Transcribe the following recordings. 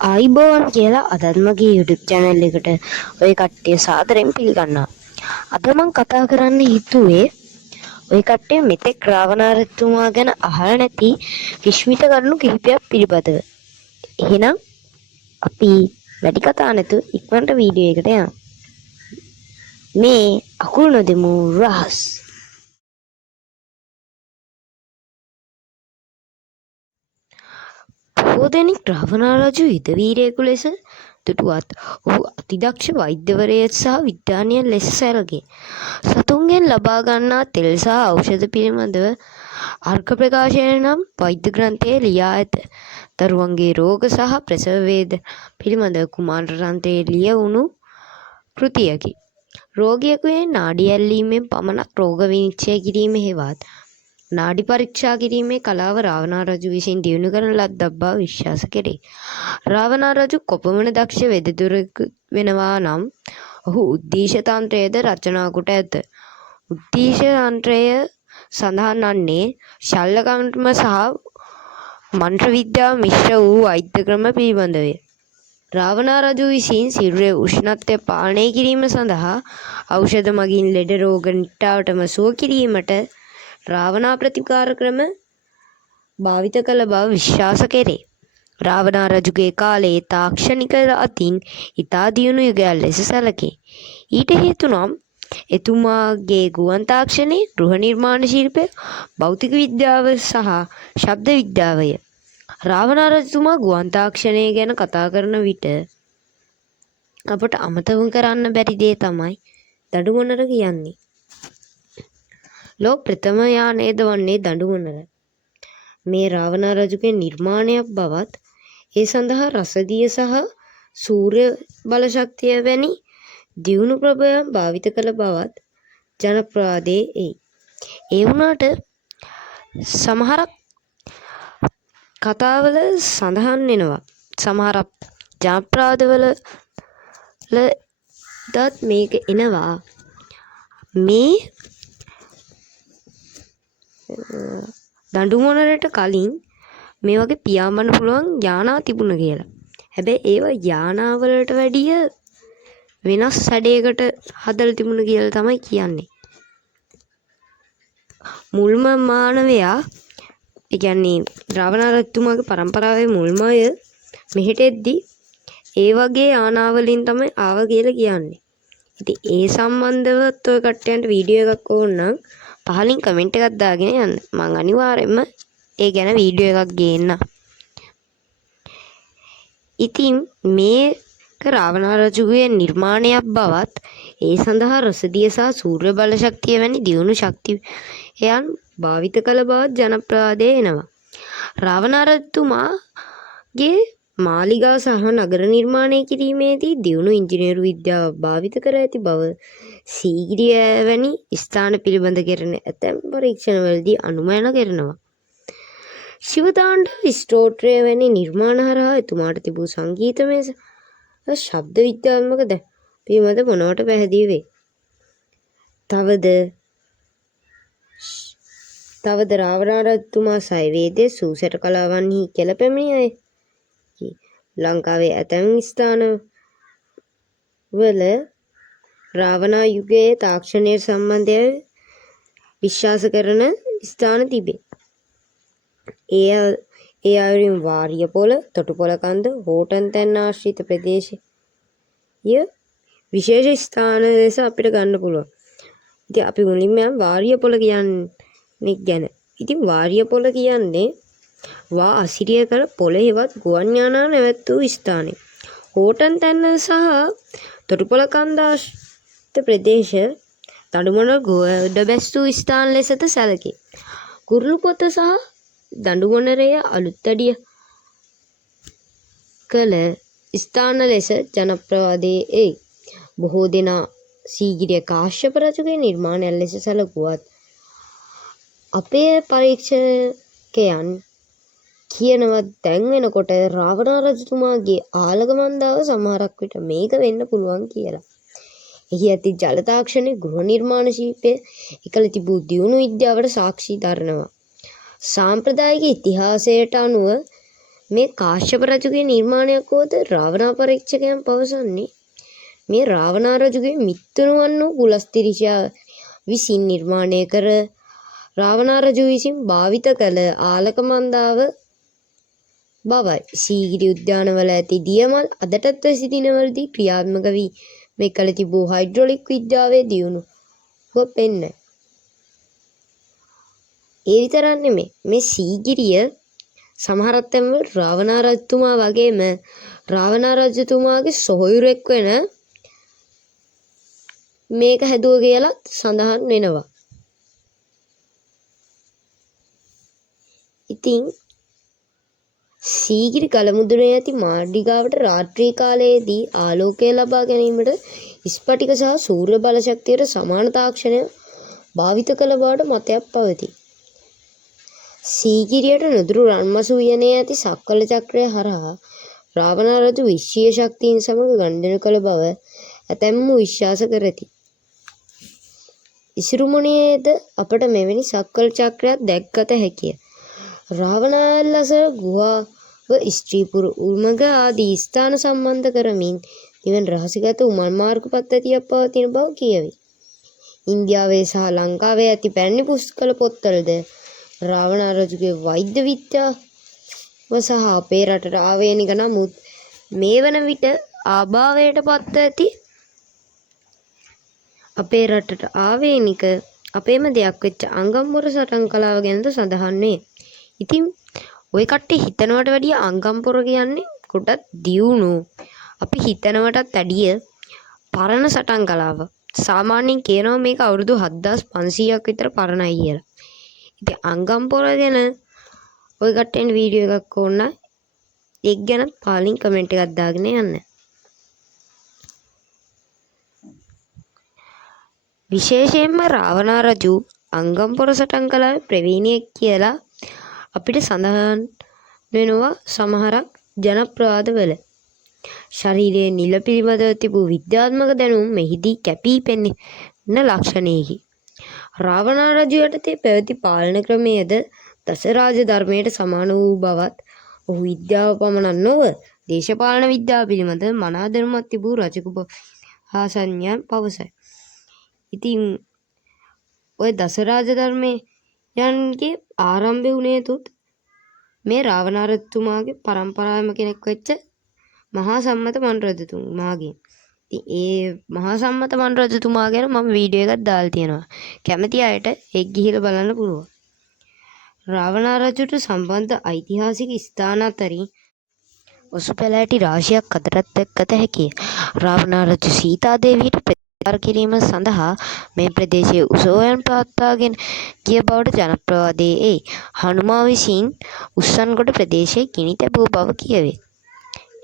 ආයිබෝවන් කියලා අදත් මගේ YouTube channel එකට ඔය කට්ටිය සාදරයෙන් පිළිගන්නවා. අද මම කතා කරන්න හිතුවේ ඔය කට්ටිය මෙතෙක් රාවණාරතුමා ගැන අහලා නැති විශ්මිත කරුණු කිහිපයක් පිළිබඳව. එහෙනම් අපි වැඩි කතා නැතුව ඉක්මනට වීඩියෝ එකට යමු. මේ අකුරු නොදෙමු රහස්. බොහෝ දෙනෙක් රාවණාරජු යුද වීරයෙකු ලෙස දුටුවත් ඔහු අතිදක්ෂ වෛද්‍යවරයෙක් සහ විද්‍යාඥයෙක් ලෙස සැලකේ. සතුන්ගෙන් ලබා ගන්නා තෙල් සහ ඖෂධ පිළිබඳව අර්ථ ප්‍රකාශය නම් වෛද්‍ය ග්‍රන්ථයේ ලියා ඇත. දරුවන්ගේ රෝග සහ ප්‍රසව වේදනා පිළිබඳව කුමාර ග්‍රන්ථයේ ලියවුණු කෘතියකි. රෝගියෙකුගේ නාඩි ඇල්ලීමෙන් පමණක් රෝග විනිශ්චය කිරීම හෙවත් නාඩි පරීක්ෂා කිරීමේ කලාව රාවණාරජු විසින් දියුණු කරන ලද්දක් බව විශ්වාස කෙරේ. රාවණාරජු කොපමණ දක්ෂ වෙදෙදුරෙකු වෙනවා නම් ඔහු උද්දීශ තන්ත්‍රයද රචනා කොට ඇත. උද්දීශ තන්ත්‍රය සඳහන් වන්නේ ශල්‍යකර්ම සහ මන්ත්‍ර විද්‍යාව මිශ්‍ර වූ වෛද්‍ය ක්‍රම පිළිබඳවය. රාවණාරජු විසින් සිරුරේ උෂ්ණත්වය පාලනය කිරීම සඳහා ඖෂධ මගින් ලෙඩ රෝග නිට්ටාවටම සුව කිරීමට රාවණා ප්‍රතිකාර ක්‍රම භාවිත කළ බව විශ්වාස කෙරේ. රාවණාරජුගේ කාලයේ තාක්ෂණික අතින් ඉතා දියුණු යුගයක් ලෙස සැලකේ. ඊට හේතු නම් එතුමාගේ ගුවන් තාක්ෂණය, ගෘහ නිර්මාණ ශිල්පය, භෞතික විද්‍යාව සහ ශබ්ද විද්‍යාවය. රාවණාරජතුමා ගුවන් තාක්ෂණය ගැන කතා කරන විට අපට අමතක කරන්න බැරි දේ තමයි දඩුමොනර කියන්නේ. ලෝක ප්‍රථම යානයද වන්නේ දඩුමොනර. මේ රාවණාරජුගේ නිර්මාණයක් බවත් ඒ සඳහා රසදිය සහ සූර්ය බලශක්තිය වැනි දියුණු ප්‍රභයන් භාවිත කළ බවත් ජනප්‍රවාදයේ එයි. ඒ වුණාට සමහරක් කතාවල සඳහන් වෙනවා. සමහරක් ජනප්‍රවාදවලත් මේක එනවා. මේ දඬුමොනරට කලින් මේ වගේ පියාඹන්න පුළුවන් යානා තිබුණ කියලා. හැබැයි ඒවා යානාවලට වැඩිය වෙනස් හැඩයකට හදලා තිබුණ කියලා තමයි කියන්නේ. මුල්ම මානවයා, ඒ කියන්නේ රාවණාරජතුමාගේ පරම්පරාවේ මුල්ම අය මෙහෙට එද්දී ඒ වගේ යානාවලින් තමයි ආව කියලා කියන්නේ. ඉතින් ඒ සම්බන්ධවත් ඔය කට්ටියන්ට වීඩියෝ එකක් ඕන නම් පහලින් කමෙන්ට් එකක් දාගෙන යන්න. මම අනිවාර්යයෙන්ම ඒ ගැන වීඩියෝ එකක් ගේන්න. ඉතින් මේක රාවණාරජුගේ නිර්මාණයක් බවත් ඒ සඳහා රසදිය සහ සූර්ය බල ශක්තිය වැනි දියුණු ශක්තියන් භාවිත කළ බවත් ජනප්‍රවාදයේ එනවා. රාවණාරජතුමාගේ මාලිගා සහ නගර නිර්මාණය කිරීමේදී දියුණු ඉංජිනේරු විද්‍යාව භාවිත කර ඇති බව සීගිරිය වැනි ස්ථාන පිළිබඳ කෙරෙන ඇතැම් පරීක්ෂණවලදී අනුමාන කරනවා. ශිවතාණ්ඩව ස්තෝත්‍රය වැනි නිර්මාණ හරහා එතුමාට තිබූ සංගීතමය ශබ්ද විද්‍යාත්මක පිළිබඳ මොනවට පැහැදිලි වේ. තවද රාවණාරජතුමා සයවේදයේ සූසට කලාවන්හි කෙළ පැමිණි අය. ලංකාවේ ඇතැම් ස්ථානවල රාවණා යුගයේ තාක්ෂණය සම්බන්ධය විශ්වාස කරන ස්ථාන තිබේ. ඒ අයුරින් වාරිය පොළ, තොටුපොළ කන්ද, හෝටන් තැන්න ආශ්‍රිත ප්‍රදේශය විශේෂ ස්ථාන ලෙස අපිට ගන්න පුළුවන්. ඉතින් අපි මුලින්ම වාරිය පොළ කියන්නේ ගැන. ඉතින් වාරිය පොළ කියන්නේ වා අසිරිය කළ පොළ හෙවත් ගුවන් යානා නැවැත්වූ ස්ථානය. හෝටන් තැන්න සහ තොටුපොළ කන්ද ආශ්‍රිත ප්‍රදේශ දඬුමොනර ගොඩ බැස්වූ ස්ථාන ලෙසද සැලකේ. කුරුළුපොත සහ දඬුමොනරය අලුත්වැඩිය කළ ස්ථාන ලෙස ජනප්‍රවාදයේ එයි. බොහෝ දෙනා සීගිරිය කාශ්‍යප රජුගේ නිර්මාණයක් ලෙස සැලකුවත් අපේ පරීක්ෂකයන් කියනවා දැන් වෙනකොට රාවණාරජතුමාගේ ආලගමන්දාව සමහරක් විට මේක වෙන්න පුළුවන් කියලා. එහි ඇති ජල තාක්ෂණය, ගෘහ නිර්මාණ ශිල්පය, එකල තිබූ දියුණු විද්‍යාවට සාක්ෂි දරනවා. සාම්ප්‍රදායික ඉතිහාසයට අනුව මේ කාශ්‍යප රජුගේ නිර්මාණයක් වුවද රාවණා පරීක්ෂකයන් පවසන්නේ මේ රාවණා රජුගේ මිත්‍රණුවන් වූ පුලස්තිරිෂා විසින් නිර්මාණය කර රාවණා රජු විසින් භාවිත කළ ආලක මන්දාව බවයි. සීගිරි උද්‍යානවල ඇති දියමල් අදටත් වැසි දිනවලදී ක්‍රියාත්මක වී මේ කළ තිබූ හයිඩ්‍රොලික් විද්‍යාවේ දියුණුව පෙන්වයි. ඒ විතරක් නෙමෙයි මේ සීගිරිය සමහරක් තැන්වල රාවණා රජතුමා වගේම රාවණා රජතුමාගේ සොහොයුරෙක් වෙන මේක හැදුව කියලා සඳහන් වෙනවා. ඉතින් සීගිරි ගලමුදුනේ ඇති මාර්ගිකාවට රාත්‍රී කාලයේදී ආලෝකය ලබා ගැනීමට ස්පටික සහ සූර්ය බල ශක්තියට සමාන තාක්ෂණය භාවිත කළ බවට මතයක් පවතී. සීගිරියට නුදුරු රන්මසු උයනේ ඇති සක්වල චක්‍රය හරහා රාවණා රජු විශ්වීය ශක්තියින් සමග ගනුදෙනු කළ බව ඇතැම්හු විශ්වාස කරති. ඉසිරුමුණියේද අපට මෙවැනි සක්වල චක්‍රයක් දැක්ගත හැකිය. රාවණාල්ලසර ගුහාව ස්ත්‍රී පුරුමග ආදී ස්ථාන සම්බන්ධ කරමින් නිවන් රහසිගත උමල් මාර්ග පද්ධතියක් පවතින බව කියවේ. ඉන්දියාවේ සහ ලංකාවේ ඇති පැරණි පුස්තකවල පොත්වලද රාවණා රජුගේ වෛද්‍ය විද්‍යාව සහ අපේ රටට ආවේනික නමුත් මේ වන විට ආභාවයට පත්ව ඇති අපේ රටට ආවේනික අපේම දෙයක් වෙච්ච අංගම්පොර සටන් කලාව ගැනද සඳහන් වේ. ඉතින් ඔය කට්ටිය හිතනවට වැඩිය අංගම්පොර කියන්නේ ගොඩක් දියුණු අපි හිතනවටත් වැඩිය පරණ සටන් කලාව. සාමාන්‍යයෙන් කියනවා මේක අවුරුදු 7500ක් විතර පරණයි කියලා. ඉතින් අංගම්පොර ගැන ඔය කට්ටියන් වීඩියෝ එකක් ඕන ඒක ගැන පාලින් කමෙන්ට් එකක් දාගෙන යන්න. විශේෂයෙන්ම රාවණා රජු අංගම්පොර සටන් කලාවේ ප්‍රවීණයෙක් කියලා අපිට සඳහන් වෙනවා සමහරක් ජනප්‍රවාදවල. ශරීරයේ නිල පිළිබඳව තිබූ විද්‍යාත්මක දැනුම මෙහිදී කැපී පෙනෙන ලක්ෂණයකි. රාවණා රජු යටතේ පැවති පාලන ක්‍රමයේද දසරාජ ධර්මයට සමාන වූ බවත් ඔහු විද්‍යාව පමණක් නොව දේශපාලන විද්‍යාව පිළිබඳ මනා දැනුමක් තිබූ රජෙකු හාසන්‍යයන් පවසයි. ඉතින් ඔය දසරාජ ධර්මයන්ගේ ආරම්භය වුණේ තුත් මේ රාවණා රජතුමාගේ පරම්පරාවම කෙනෙක් වෙච්ච මහා සම්මත මන් රජතුමාගෙන්. ඉතින් ඒ මහා සම්මත මන් රජතුමා ගැන මම වීඩියෝ එකක් දාලා තියෙනවා. කැමති අයට ඒක ගිහිල්ලා බලන්න පුළුවන්. රාවණා රජුට සම්බන්ධ ඓතිහාසික ස්ථාන අතරින් ඔසු පැලෑටි රාශියක් අදටත් දැක්කත හැකිය. රාවණා රජු සීතා දේවියට ප්‍රතිකාර කිරීම සඳහා මේ ප්‍රදේශයේ උසෝයන් පවත්වාගෙන ගිය බවට ජනප්‍රවාදයේ එයි. හනුමා විසින් උස්සන්ගොඩ ප්‍රදේශයේ ගිනි තැබුව බව කියවේ.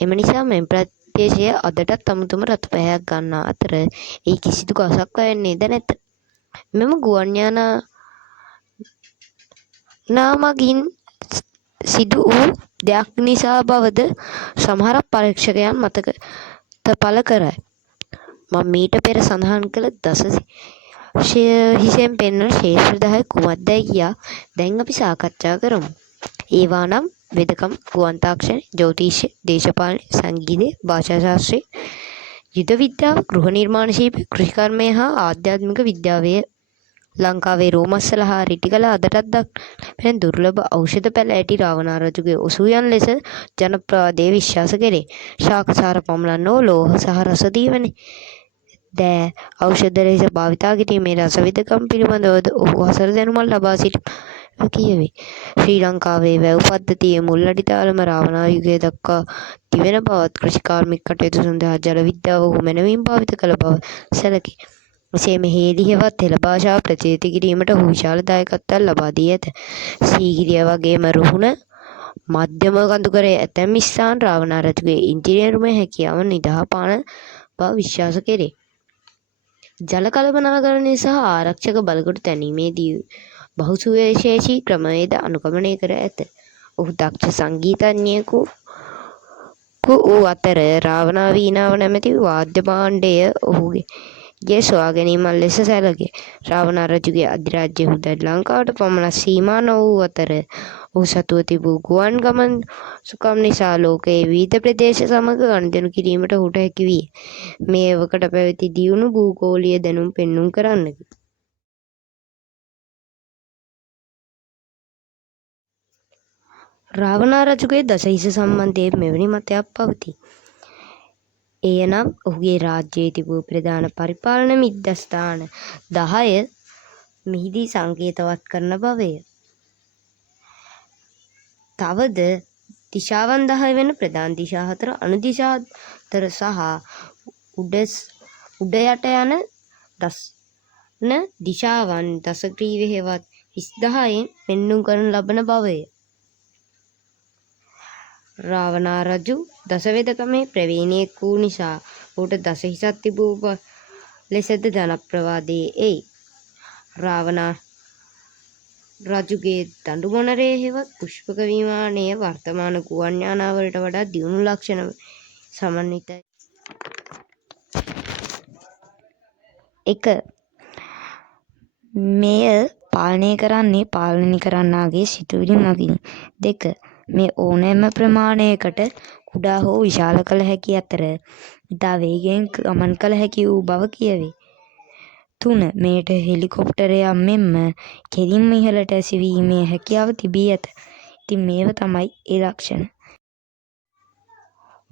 එම නිසා මෙම ප්‍රදේශය අදටත් අමුතුම රතු පැහැයක් ගන්නා අතර ඒ කිසිදු ගසක් වැවෙන්නේද නැත. මෙම ගුවන් යානාමගින් සිදු වූ දෙයක් නිසා බවද සමහරක් පරීක්ෂකයන් මතක පළ කරයි. මම මීට පෙර සඳහන් කළ දස හිසෙන් පෙන්වන ශේෂ්ත්‍ර 10 කුමක්දයි කියා දැන් අපි සාකච්ඡා කරමු. ඒවා නම් වෙදකම, ගුවන් තාක්ෂණය, ජ්‍යොතිෂය, දේශපාලනය, සංගීතය, භාෂා ශාස්ත්‍රය, යුද විද්‍යාව, ගෘහ නිර්මාණ ශිල්පය, කෘෂිකර්මය හා ආධ්‍යාත්මික විද්‍යාවය. ලංකාවේ රෝමස්සල හා රිටිකල අදටත් දක්වන දුර්ලභ ඖෂධ පැලෑටි රාවණා රජුගේ ඔසුයන් ලෙස ජනප්‍රවාදයේ විශ්වාස කෙරේ. ශාකසාර පමණක් නොව ලෝහ සහ රසදී වන දෑ ඖෂධ ලෙස භාවිතා කිරීමේ රසවිදකම් පිළිබඳවද ඔහු හසර දැනුමක් ලබා සිටි කියවේ. ශ්‍රී ලංකාවේ වැව් පද්ධතියේ මුල් අඩිතාලම රාවණා යුගය දක්වා තිබෙන බවත් කෘෂිකාර්මික කටයුතු සඳහා ජල විද්‍යාව ඔහු මැනවින් භාවිත කළ බව සැලකේ. එසේම හේලි හෙවත් හෙළ භාෂාව ප්‍රචලිත කිරීමට ඔහු විශාල දායකත්වයක් ලබා දී ඇත. සීගිරිය වගේම රුහුණ මධ්‍යම කඳුකරයේ ඇතැම් ස්ථාන රාවණා රජුගේ ඉංජිනේරුමය හැකියාව නිදහපාන බව විශ්වාස කෙරේ. ජල කළමනාකරණය සහ ආරක්ෂක බලකොටු තැනීමේදී බහුසුවිශේෂී ක්‍රමවේද අනුගමනය කර ඇත. ඔහු දක්ෂ සංගීතඥයෙකු වූ අතර රාවණා වීණාව නැමැති වාද්‍ය භාණ්ඩය ඔහුගේ සොයා ගැනීමක් ලෙස සැලකේ. රාවණා රජුගේ අධිරාජ්‍ය හුදෙක් ලංකාවට පමණක් සීමා නොවූ අතර ඔහු සතුව තිබූ ගුවන් ගමන් සුකම් නිසා ලෝකයේ විවිධ ප්‍රදේශ සමග ගනුදෙනු කිරීමට ඔහුට හැකි විය. මේ එවකට පැවති දියුණු භූගෝලීය දැනුම පෙන්නුම් කරන්නකි. රාවණා රජුගේ දසහිස සම්බන්ධයෙන් මෙවැනි මතයක් පවතී. එය නම් ඔහුගේ රාජ්‍යයේ තිබූ ප්‍රධාන පරිපාලන මධ්‍යස්ථාන 10 මෙහිදී සංකේතවත් කරන බවය. තවද දිශාවන් 10 වෙන ප්‍රධාන දිශා 4 අනු දිශා 4 සහ උඩ යට යන දිශාවන් දසග්‍රීව හෙවත් හිස් 10න් පෙන්නුම් කරනු ලබන බවය. රාවණා රජු දසවෙදකමේ ප්‍රවීණයෙක් වූ නිසා ඔහුට දසහිසක් තිබූ ලෙසද ජනප්‍රවාදයේ එයි. රාවණා රජුගේ දඬු මොණරය හෙවත් පුෂ්පක විමානය වර්තමාන ගුවන් යානාවලට වඩා දියුණු ලක්ෂණ සමන්විතයි. 1. මෙය පාලනය කරන්නේ පාලනය කරන්නාගේ සිතුවිලි මගිනි. 2. මේ ඕනෑම ප්‍රමාණයකට කුඩා හෝ විශාල කළ හැකි අතර ඉතා වේගයෙන් ගමන් කළ හැකි වූ බව කියවේ. 3. මෙයට හෙලිකොප්ටරයක් මෙන්ම කෙලින්ම ඉහළට ඇසිවීමේ හැකියාව තිබී ඇත. ඉතින් මේව තමයි ඒ ලක්ෂණ.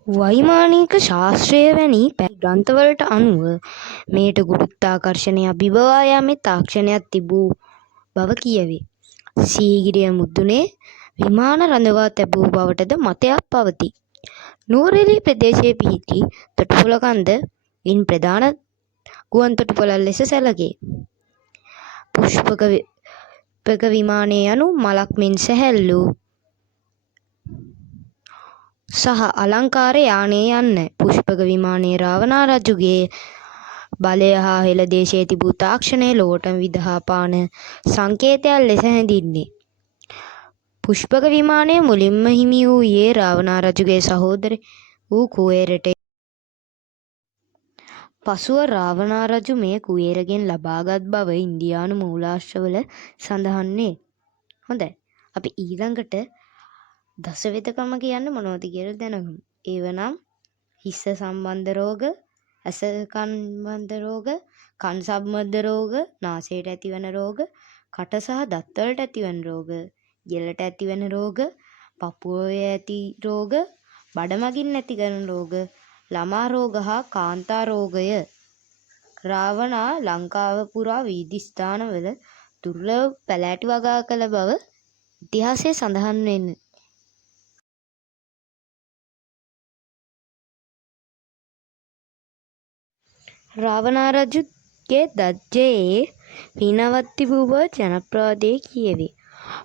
වෛමානික ශාස්ත්‍රය වැනි ග්‍රන්ථවලට අනුව මෙයට ගුරුත්වාකර්ෂණය අභිබවා යාමේ තාක්ෂණයක් තිබූ බව කියවේ. සීගිරිය මුදුනේ විමාන රඳවා තැබූ බවටද මතයක් පවතී. නුවරඑළිය ප්‍රදේශයේ පිහිටි තොටුපොළ කන්ද ඉන් ප්‍රධාන ගුවන් තොටුපොළක් ලෙස සැලකේ. පුෂ්පක විමානය යනු මලක් මෙන් සැහැල්ලු සහ අලංකාර යානය යන්න. පුෂ්පක විමානයේ රාවණා රජුගේ බලය හා හෙළදේශයේ තිබූ තාක්ෂණය ලොවටම විදහා පාන සංකේතයක් ලෙස හැඳින්වේ. පුෂ්පක විමානය මුලින්ම හිමි වූයේ රාවණා රජුගේ සහෝදර වූ කුවේරටය. පසුව රාවණා රජු මෙය කුවේරගෙන් ලබාගත් බව ඉන්දියානු මූලාශ්‍රවල සඳහන් වේ. හොඳයි. අපි ඊළඟට දසවෙදකම කියන්නේ මොනවද කියලා දැනගමු. ඒව නම් හිස සම්බන්ධ රෝග, ඇස කන් සම්බන්ධ රෝග, කන් සම්බන්ධ රෝග, නාසයට ඇතිවන රෝග, කට සහ දත්වලට ඇතිවන රෝග, ගෙලට ඇතිවන රෝග, පපුවේ ඇති රෝග, බඩමගින් ඇති කරන රෝග, ළමා රෝග හා කාන්තා රෝගය. රාවණා ලංකාව පුරා විවිධ ස්ථානවල දුර්ලභ පැලෑටි වගා කළ බව ඉතිහාසයේ සඳහන් වෙන්නේ. රාවණා රජුගේ දජ්ජයේ වීණාවක් තිබූ බව ජනප්‍රවාදයේ කියවේ.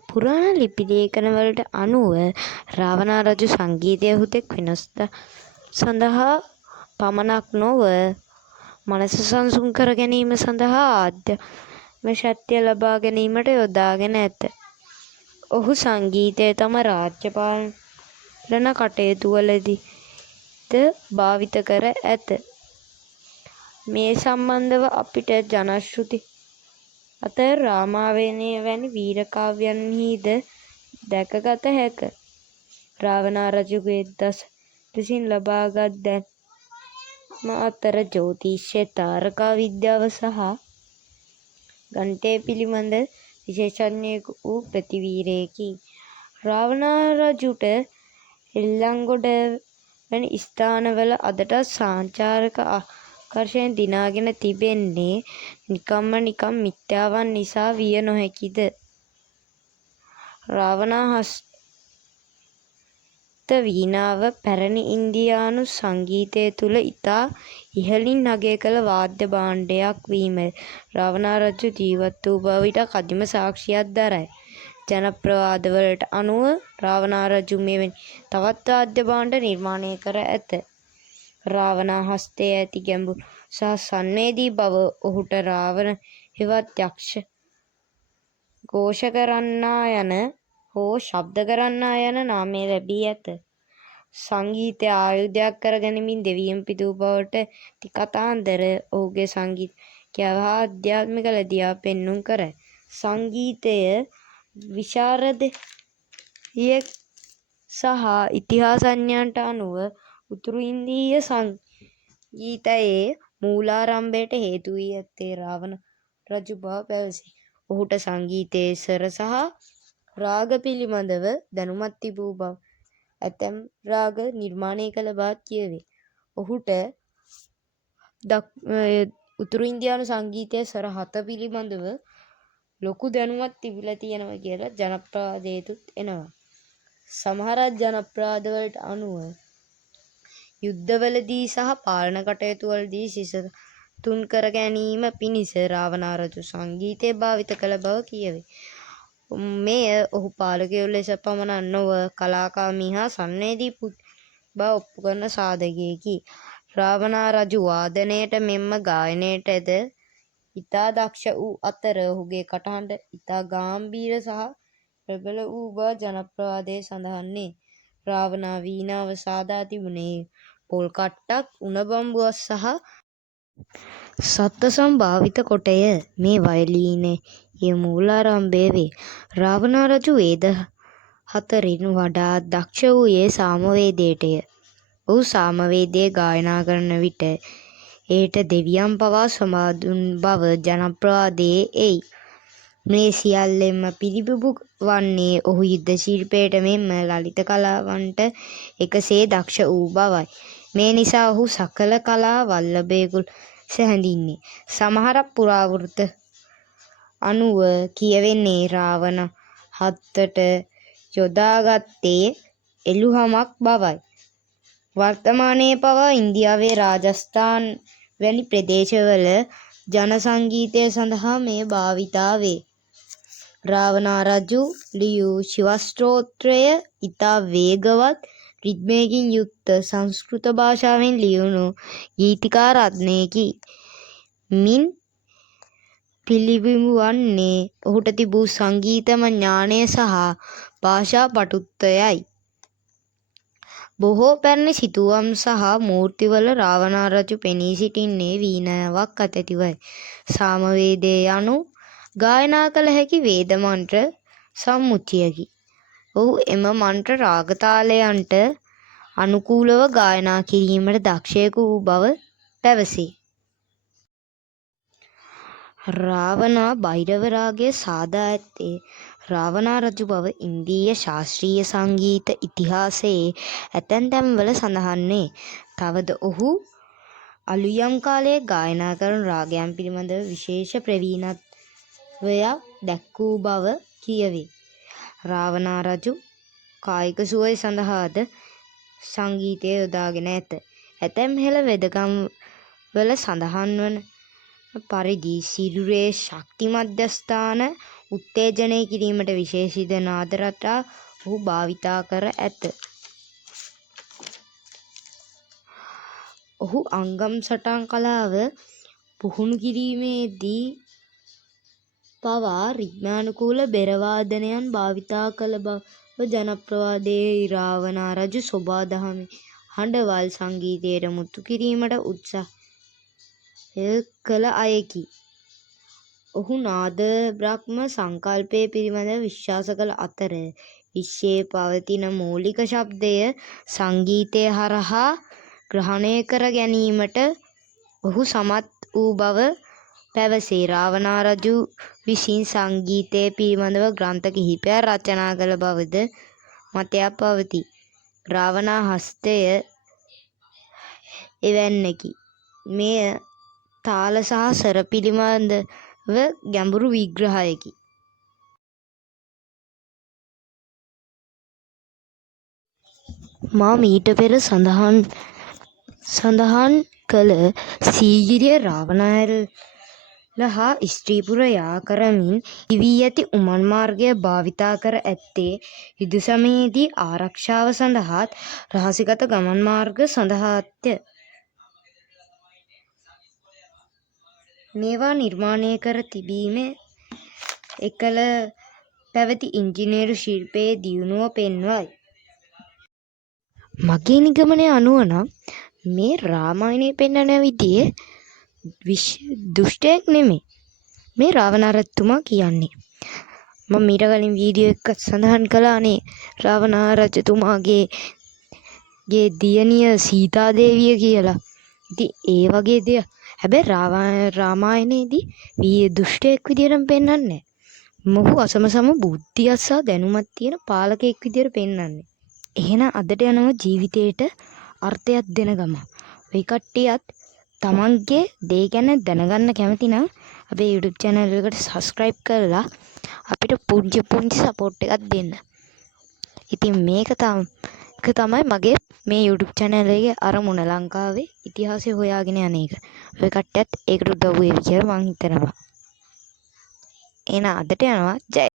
පුරාණ ලිපි ලේඛනවලට අනුව රාවණා රජු සංගීතය හුදෙක් වෙනස්ද සඳහා පමණක් නොව මනස සංසුන් කර ගැනීම සඳහා ආධ්‍යාත්ම ශක්තිය ලබා ගැනීමට යොදාගෙන ඇත. ඔහු සංගීතය තම රාජ්‍ය පාලන කටයුතුවලදීද භාවිත කර ඇත. මේ සම්බන්ධව අපිට ජනශ්‍රුති අතර රාමායනය වැනි වීර කාව්‍යයන්හිද දැකගත හැක. රාවණා රජුගේ විසින් ලබාගත් දැන්ම අතර ජ්‍යොතිෂය, තාරකා විද්‍යාව සහ ගණිතය පිළිබඳ විශේෂඥයෙකු වූ ප්‍රතිවීරයෙකි. රාවණා රජුට එල්ලන්ගොඩ වැනි ස්ථානවල අදටත් සංචාරක ආකර්ෂණය දිනාගෙන තිබෙන්නේ නිකම්ම නිකම් මිත්‍යාවක් නිසා විය නොහැකිද? රාවණා හස්ත වීණාව පැරණි ඉන්දියානු සංගීතය තුළ ඉතා ඉහළින් අගය කළ වාද්‍ය භාණ්ඩයක් වීම රාවණා රජු ජීවත් වූ බවට කදිම සාක්ෂියක් දරයි. ජනප්‍රවාදවලට අනුව රාවණා රජු මෙවැනි තවත් වාද්‍ය භාණ්ඩ නිර්මාණය කර ඇත. රාවණා හස්තයේ ඇති ගැඹුරු සහ සංවේදී බව ඔහුට රාවණ හෙවත් යක්ෂ ഘോഷ කරන්නා යන හෝ ශබ්ද කරන්නා යන නාමය ලැබී ඇත. සංගීතය ආයුධයක් කර ගනිමින් දෙවියන් පිදූ බවට ඇති කතාන්දර ඔහුගේ සංගීත ක්‍රියාව හා ආධ්‍යාත්මික ලැදියාව පෙන්නුම් කරයි. සංගීතය විශාරද සහ ඉතිහාසඥයන්ට අනුව උතුරු ඉන්දීය සංගීතයේ මූලාරම්භයට හේතු වී ඇත්තේ රාවණ රජු බව පැවසේ. ඔහුට සංගීතයේ ස්වර සහ රාග පිළිබඳව දැනුමක් තිබූ බව, ඇතැම් රාග නිර්මාණය කළ බවත් කියවේ. ඔහුට උතුරු ඉන්දියානු සංගීතයේ ස්වර 7 පිළිබඳව ලොකු දැනුමක් තිබිලා තියෙනවා කියලා ජනප්‍රවාදයේතුත් එනවා. සමහරක් ජනප්‍රවාදවලට අනුව යුද්ධවලදී සහ පාලන කටයුතුවලදී සිසුන් කර ගැනීම පිණිස රාවණ රජු සංගීතය භාවිත කළ බව කියවේ. මෙය ඔහු පාලකයෝ ලෙස පමණක් නොව කලාකාමී හා සංවේදී බව ඔප්පු කරන සාධකයකි. රාවණ රජු වාදනයට මෙන්ම ගායනයටද ඉතා දක්ෂ වූ අතර ඔහුගේ කටහඬ ඉතා ගාම්භීර සහ ප්‍රබල වූ බව ජනප්‍රවාදයේ සඳහන්වේ. රාවණ වීණාව සාදා තිබුණේ පොල් කට්ටක්, උණ බම්බුවක් සහ සත්තසම් භාවිත කොටය. මේ වයලීනයේ මූලාරම්භය වේ. රාවණ රජු වේද 4 වඩාත් දක්ෂ වූයේ සාමවේදයටය. ඔහු සාමවේදය ගායනා කරන විට එයට දෙවියන් පවා සමා දුන් බව ජනප්‍රවාදයේ එයි. මේ සියල්ලෙන්ම පිළිබිඹු වන්නේ ඔහු යුද්ධ ශිල්පයට මෙන්ම ලලිත කලාවන්ට එකසේ දක්ෂ වූ බවයි. මේ නිසා ඔහු සකල කලා වල්ලභයෙකු ලෙස හැඳින්වේ. සමහරක් පුරාවෘත්ත අනුව කියවෙන්නේ රාවණ හත්තට යොදාගත්තේ එළුහමක් බවයි. වර්තමානයේ පවා ඉන්දියාවේ රාජස්ථාන් වැනි ප්‍රදේශවල ජන සංගීතය සඳහා මෙය භාවිතා වේ. රාවණ රජු ලියූ ශිවස්තෝත්‍රය ඉතා වේගවත් රිද්මයකින් යුක්ත සංස්කෘත භාෂාවෙන් ලියුණු ගීතිකා රත්නයකි. මින් පිළිබිඹු වන්නේ ඔහුට තිබූ සංගීතමය ඥානය සහ භාෂා පටුත්වයයි. බොහෝ පැරණි සිතුවම් සහ මූර්තිවල රාවණ රජු පෙනී සිටින්නේ වීණාවක් අතැතිවයි. සාමවේදය යනු ගායනා කළ හැකි වේද මන්ත්‍ර සම්මුතියකි. ඔහු එම මන්ත්‍ර රාග තාලයන්ට අනුකූලව ගායනා කිරීමට දක්ෂයෙකු වූ බව පැවසේ. රාවණ භෛරව රාගය සාදා ඇත්තේ රාවණ රජු බව ඉන්දීය ශාස්ත්‍රීය සංගීත ඉතිහාසයේ ඇතැම් තැන්වල සඳහන් වේ. තවද ඔහු අලුයම් කාලයේ ගායනා කරන රාගයන් පිළිබඳව විශේෂ ප්‍රවීණත්වයක් දැක්වූ බව කියවේ. රාවණ රජු කායික සුවය සඳහාද සංගීතය යොදාගෙන ඇත. ඇතැම් හෙළ වෙදකම් වල සඳහන් වන පරිදි සිරුරේ ශක්ති මධ්‍යස්ථාන උත්තේජනය කිරීමට විශේෂිත නාද රටා ඔහු භාවිතා කර ඇත. ඔහු අංගම් සටන් කලාව පුහුණු කිරීමේදී පවා රිද්මානුකූල බෙර වාදනයන් භාවිතා කළ බව ජනප්‍රවාදයේ රාවණ රජු සොබා දහමේ හඬවල් සංගීතයට මුතු කිරීමට උත්සාහ කළ අයෙකි. ඔහු නාද බ්‍රහ්ම සංකල්පය පිළිබඳව විශ්වාස කළ අතර විශ්වයේ පවතින මූලික ශබ්දය සංගීතය හරහා ග්‍රහණය කර ගැනීමට ඔහු සමත් වූ බව පැවසේ. රාවණ රජු විසින් සංගීතය පිළිබඳව ග්‍රන්ථ කිහිපයක් රචනා කළ බවද මතයක් පවතී. රාවණ හස්තය එවැන්නකි. මෙය තාල සහ ස්වර පිළිබඳව ගැඹුරු විග්‍රහයකි. මා මීට පෙර සඳහන් කළ සීගිරිය රාවණහැරල හා ස්ත්‍රීපුර යා කරමින් ඉවී ඇති උමං මාර්ගය භාවිතා කර ඇත්තේ යුද සමයේදී ආරක්ෂාව සඳහාත් රහසිගත ගමන් මාර්ග සඳහාත්ය. මේවා නිර්මාණය කර තිබීම එකල පැවති ඉංජිනේරු ශිල්පයේ දියුණුව පෙන්වයි. මගේ නිගමනය අනුව නම් මේ රාමායනයේ පෙන්වන විදිහේ දුෂ්ටයෙක් නෙමෙයි මේ රාවණ රජතුමා කියන්නේ. මම ඊට කලින් වීඩියෝ එකක් සඳහන් කළානේ රාවණ රජතුමාගේ දියණිය සීතා දේවිය කියලා. ඉතින් ඒ වගේ දෙයක්. හැබැයි රාමායනයේදී දුෂ්ටයෙක් විදියට පෙන්වන්නේ නැහැ. මොහු අසමසම බුද්ධියක් සහ දැනුමක් තියෙන පාලකයෙක් විදියට පෙන්වන්නේ. එහෙනම් අදට යනවා ජීවිතේට අර්ථයක් දෙන ගම. ඔය කට්ටියත් තමන්ගේ දේ ගැන දැනගන්න කැමති නම් අපේ YouTube channel එකට subscribe කරලා අපිට පුංචි support එකක් දෙන්න. ඉතින් මේක තමයි මගේ මේ YouTube channel එකේ අරමුණ ලංකාවේ ඉතිහාසය හොයාගෙන යන එක. ඔය කට්ටියත් ඒකට උදව් වෙයි කියලා මං හිතනවා. එහෙනම් අදට යනවා ජය